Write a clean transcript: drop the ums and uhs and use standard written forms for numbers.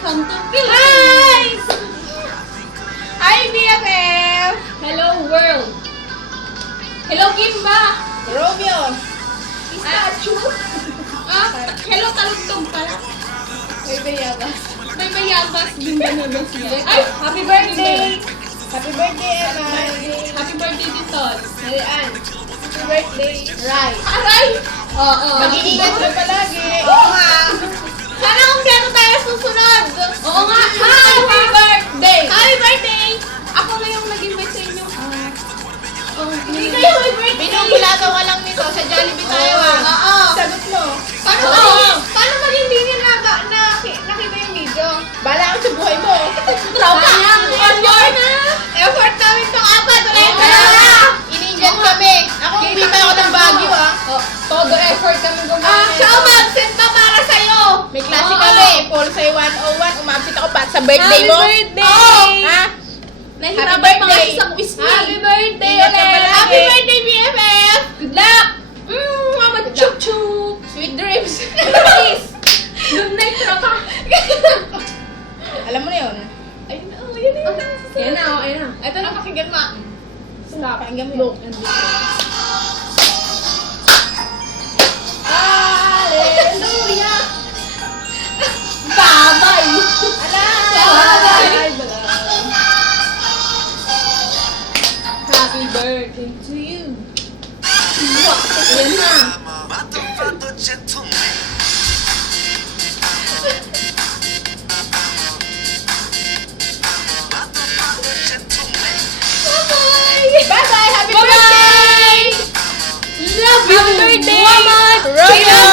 Welcome to Philippines! Hi, BFF! Hello world! Hello Kimba! Romeo! Pikachu! Hello Talugtog pala. May bayabas. May mayabas din ba naman siya? Ay! Happy birthday! Happy birthday, Emma! Happy birthday din, Tol. Marian! Happy birthday, Rai! Aray! Oo. Mag-iingat ka palagi! Oo nga. Sana kung gano'n tayo susunod. Oo nga. Happy birthday! Happy birthday! Ako na yung nag-invite sa inyo. Hindi kayo happy birthday! Binubulato ka lang nito. Sa Jollibee tayo Oo. Sagot mo. Paano maging hindi niya nakita yung video? Bala ka sa buhay mo. Sayang! Effort! Effort namin itong apat! Wala yung dalawa! Inindian kami. Ako, hindi pa ako ng Baguio Todo effort kami gumawa. Siya umabsent pa para sa'yo! May klase kami. Paul sa'yo 101. Umabsent ako pa sa birthday mo. Happy birthday! Ha? Nahirapan Happy pa nga birthday. isang quiz mo. Happy birthday Ingat ka ulit! palagi. Happy birthday, BFF! Good luck! Mama chup chup! Sweet dreams. Please! Good night, tropa! Alam mo na yun. Ayun na, yun na yun. Ayun na, ayun na. Ito na, pakinggan mo. Stop. Pakinggan mo. Hallelujah! Babay! Babay! Happy birthday to you! Ayan na! Bye-bye! Bye-bye! Happy Bye-bye! birthday! Love you! Happy birthday! Mama! Royal!